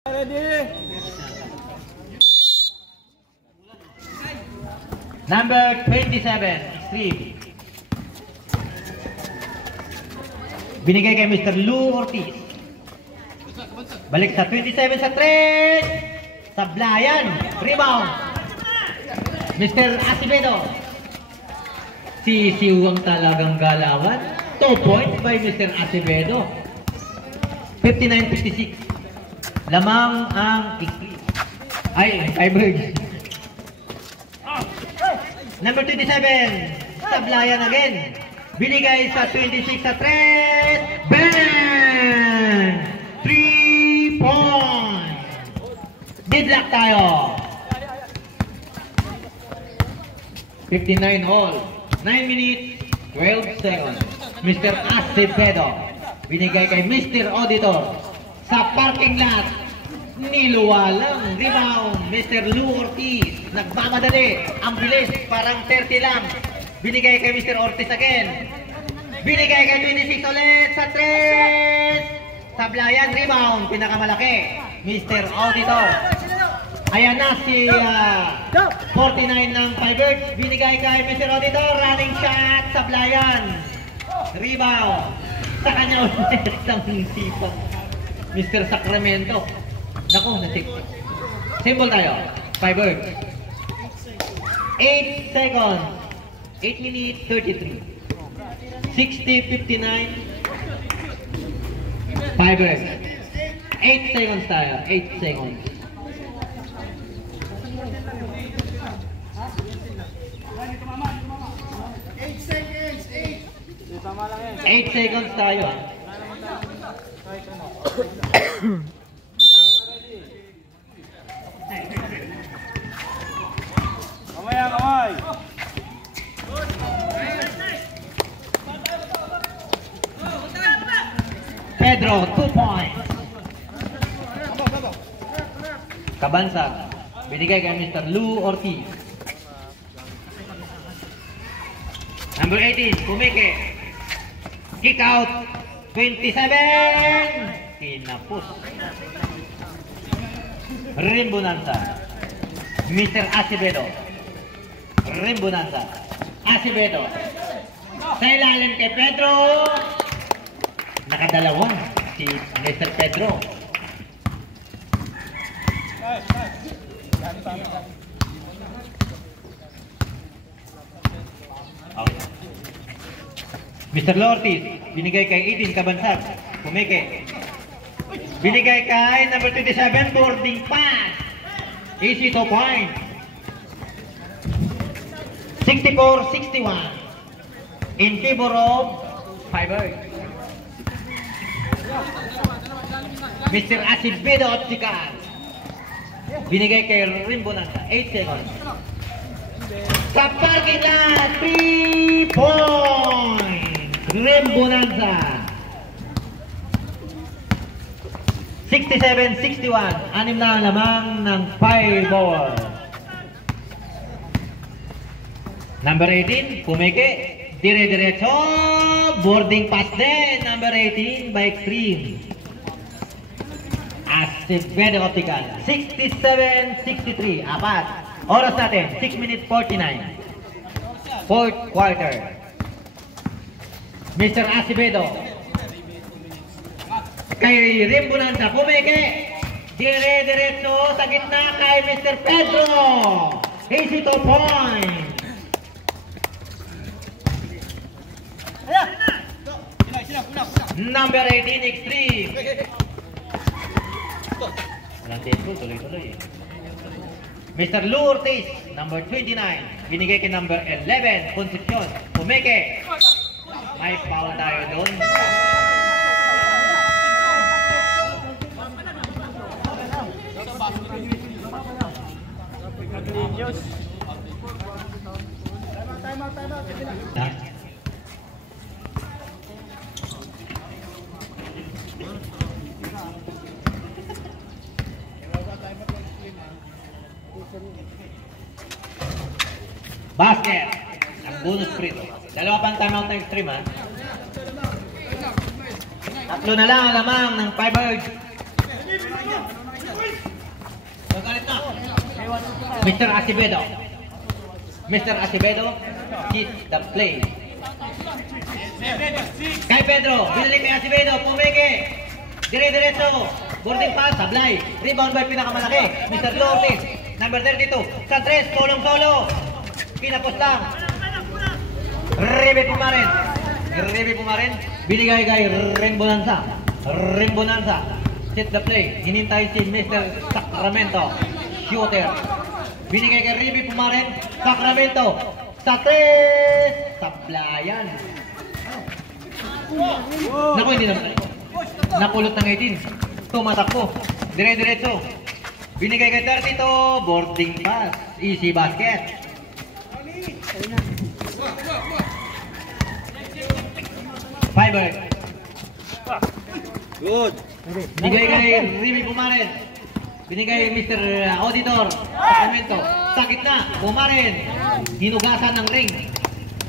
Number 27, Extreme. Binigay kay Mr. Lou Ortiz. Balik sa 27 sa 3. Sablayan. Rebound. Mr. Acevedo. Sisiwang talagang galawan. 2 points by Mr. Acevedo. 59-56. Lamang ang Extreme. Ay, Firebird. Number 27, Sablayan again. Binigay sa 26 sa 3. Bang! 3 points. Deadlock tayo. 59 all. 9 minutes, 12 seconds. Mr. Acevedo. Binigay kay Mr. Auditor. Sa parking lot. Niluwalang rebound. Mr. Lou Ortiz. Nagmamadali. Ang bilis. Parang 30 lang. Binigay kay Mr. Ortiz again. Binigay kay 26 ulit sa 3. Sablayan rebound. Pinakamalaki. Mr. Auditor. Ayan na si 49 ng Firebirds. Binigay kay Mr. Auditor. Running shot. Sablayan. Rebound. Sa kanya ulit ng sipag. Mr. Sacramento. Naku, nasik. Symbol tayo. Firebirds. 8 seconds. 8 minutes, 33. 60-59. Firebirds. 8 seconds tayo. 8 seconds. 8 seconds tayo. Kamay! Pedro, 2 points. Kabansag. Binigay kay Mr. Lou Ortiz. Number 18, Pumeke. Kick out. 27. Kinapos. Rimbonanza. Mr. Acevedo. Rimbonanza. Acevedo. Sa ilalim kay Pedro. Nakadalawa si Mr. Pedro. Okay. Mr. Ortiz, binigay kay 18 Kabansag. Pumeke. Binigay kay number 27, boarding pass. Easy 2 points. 64-61. In favor of Firebirds. Mr. Acevedo at Sikat. Binigay kay Rimbonanza. 8 seconds. Sa parking lot, 3 points. Rimbonanza. 67-61. 6 na ang lamang ng 5 ball. Number 18, Pumeke. Dire-diretso. Boarding pass din. Number 18 by Extreme. Acevedo Optical. 67-63. Apat. Oras natin, 6 minutes 49. Fourth quarter. Mr. Acevedo. Kay Rimbonanza. Pumeke. Dire-diretso sa gitna kay Mr. Pedro. Easy 2 points. Number 18, Extreme. Walang tempo, tuloy-tuloy. Mr. Lou Ortiz, number 29. Binigay kay number 11, Concepcion. Pumeke. May foul tayo doon. Basket. Ang bonus free to. Dalawa pang timeout ng Extreme, ha? Tatlo na lang ang lamang ng Firebirds. Mr. Acevedo. Mr. Acevedo, hit the play. Kay Pedro, binalik kay Acevedo, pumeke. Dire-diretso, boarding pass, sablay. Rebound by pinakamalaki, Mr. Lourdes. Number 32, sa 3, solong-solo. Pinapos lang. Rebe Pumarin. Rebe Pumarin, binigay kay Ren Bonanza. Ren Bonanza, hit the play. Hinintay si Mr. Sacramento, shooter. Binigay kay Rebe Pumarin, Sacramento. Sa 3, sablayan. Naku, hindi naman. Napulot ng 18. Tumatakbo. Dire-diretso. Binigay kay 32. Boarding pass. Easy basket. Fiber. Good. Binigay kay Remy Pumarin. Binigay Mr. Auditor. Sacramento. Sa gitna. Pumarin. Hinugasan ng ring.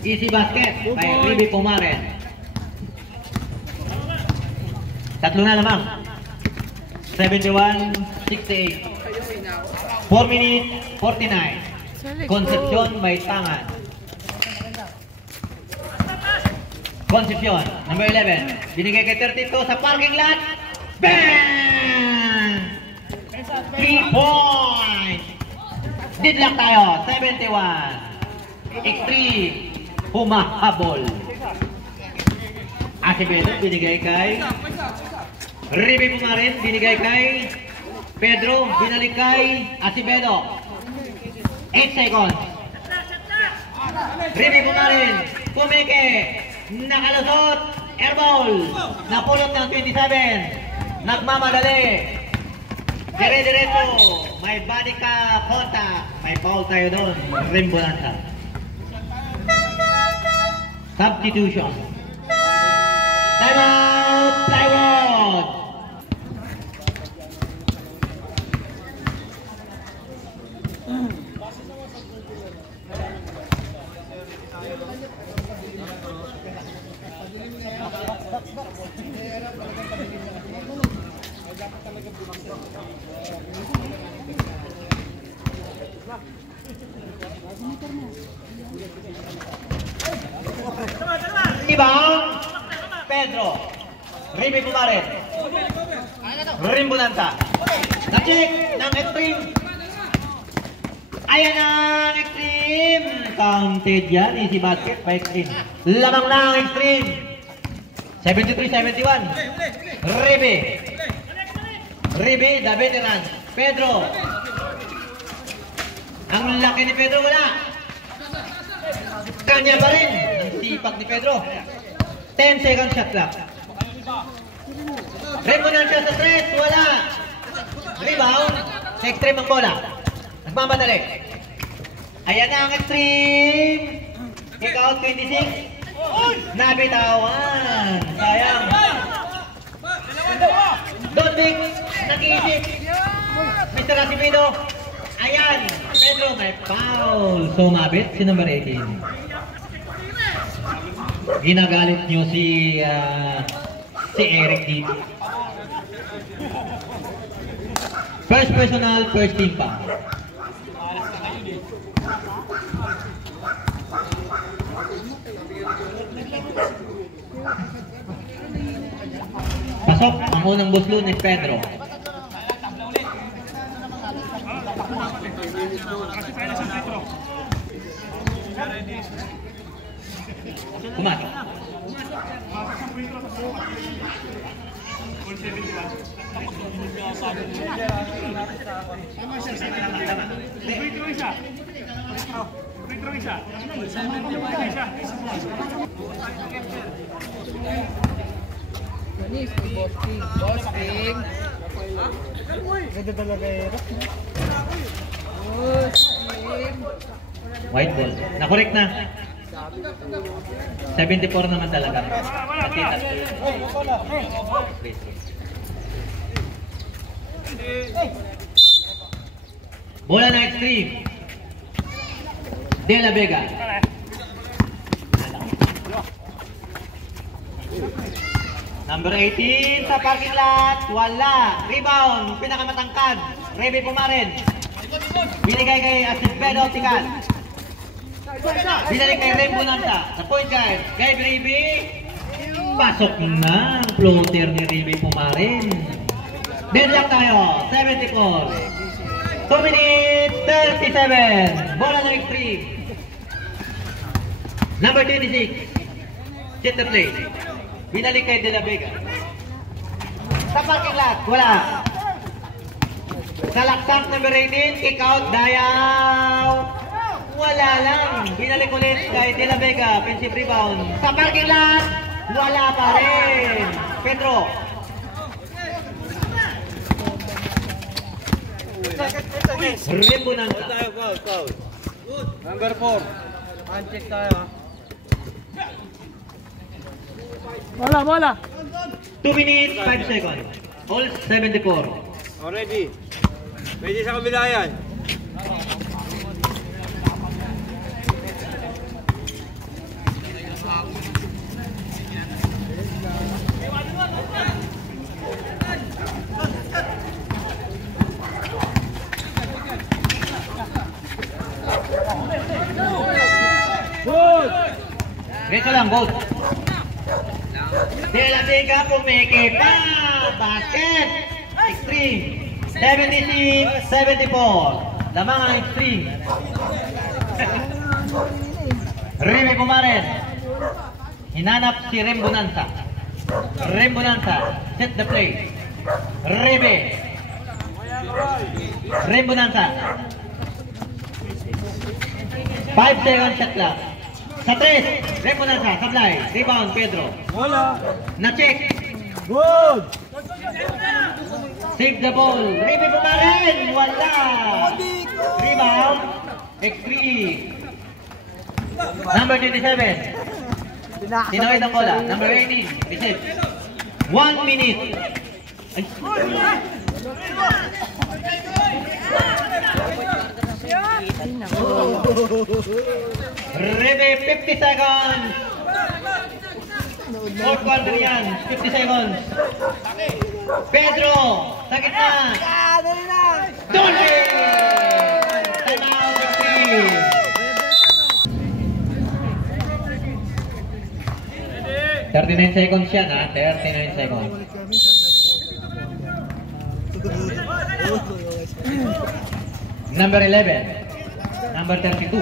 Easy basket. Kay Remy Pumarin. Tatlo na lamang. 71-68. 4 minutes 49. Concepcion may tangan. Concepcion, number 11. Binigay kay 32 sa parking lot. Bang! 3 points. Didlock tayo. 71. Extreme. Humahabol. Acevedo, binigay kay Rebe Pumarin, binigay kay Pedro, binalik kay Acevedo. 8 seconds. Rebe Pumarin, pumike, nakalusot, airball, napulot ng 27, nagmamadali, dire-diretso, may body ka contact, may foul tayo doon, Rimbonanza. Substitution. Timeout, Plywood. Ibang Pedro, Rebe Pumarin, Rimbonanza. Na-check ng extreme. Ayan ang extreme. Counted yan. Easy basket by extreme. Lamang na ang extreme. 73-71. Rebe. Rebe, the veteran. Pedro. Ang laki ni Pedro, wala. Kanya pa rin. Ang sipag ni Pedro. 10 second shot clock. Rimbonanza sa 3, wala. Rebound. Sa extreme ang bola. Nagmamadali. Ayan na ang extreme. Kick out 26. Nabitawan. Sayang. Dondik. Nag-iisip. Mr. Acevedo. Ayan. Pedro may foul. Sumabit si number 18. Ginagalit nyo si Eric dito. First personal, first team pa. Pasok ang unang buslo ni Pedro. Kumat. White ball. Na-correct na. 74 naman talaga. Bola na extreme. De La Vega. Number 18 sa parking lot. Wala. Rebound. Pinakamatangkad. Rebe Pumarin. Binigay kay Acevedo Tical. Binalik kay Rainbow Nanta. Sa point guard, kay Ribe. Pasok na. Floater ni Ribe pumarin. Deadlock tayo. 74. 2 minutes 37. Bola ng extreme. Number 26. Set the play. Binalik kay De La Vega. Sa parking lot, wala. Sa laksak number 18, kick out, Dayaw. Wala lang. Binalik ulit kay De La Vega, offensive rebound. Sa parking lot, wala pa rin. Pedro. Rainbow Nanta. Number 4. Uncheck tayo ha. Bola. 2 minutes, 5 seconds. All 74. Already. Pwede sa kabila yan. Good! Reto lang, goal. De La Vega pumeke pa! Basket! Extreme! 76-74. Lamang ang extreme. Ribe Kumaren. Hinanap si Rainbow Nanta. Rainbow Nanta. Set the play. Ribe. Rainbow Nanta. 5 seconds shot clock. Sa 3. Rainbow Nanta. Sablay. Rebound Pedro. Bola. Na-check. Good! Save the ball. Ribe Kumaren. Wala. Rebound. Extreme. Number 27. Tinawid ang bola. Number 18. Receive. 1 minute. Ay. Ribe 50 seconds. Fourth quarter yan. 50 seconds. Pedro. Sa gitna. Dolby. Time out. Extreme. 39 seconds yan ha, 39 seconds. Number 11. Number 32.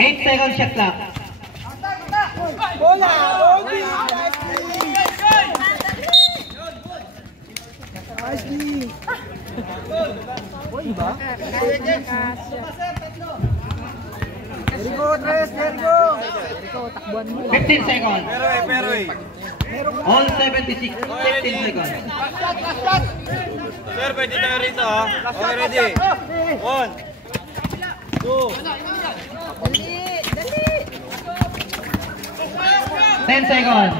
Eight seconds shot clock. Bola! Ashley! Boy ba? There go, Tres! There go! Takbuhan mo. 15 seconds. Peroy. All 76. 15 seconds. Sir, pwede tayo rito ha. Okay, ready. 1, 2. 10 seconds.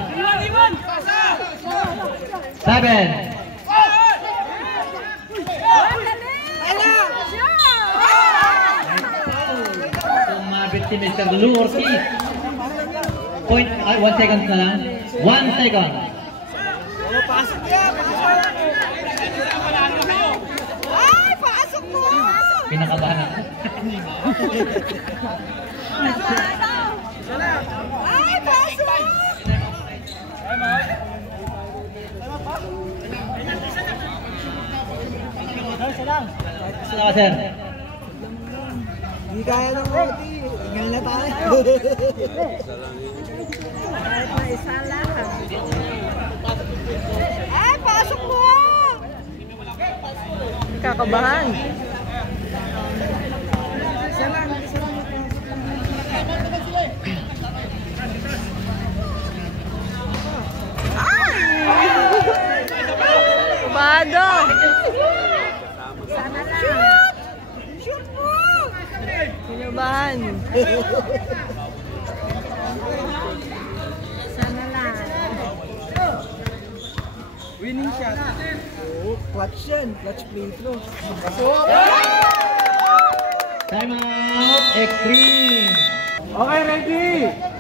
7. Tumabit si Mr. Lou Ortiz. Point, 1 second na lang. 1 second. Ay, pasok mo! Pinakabahan ako. Ay, pasok! Salamat, sir. Hindi kaya ng Oti. Ingal na tayo. Kahit na isa lang. Ay, pasok mo! Kakabahan. Isa lang. Bado! Sana lang. Shoot! Shoot mo! Kinabahan. Sana lang. Winning shot. Oh, clutch yan. Clutch play through. Time out. Extreme. Okay, ready.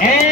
And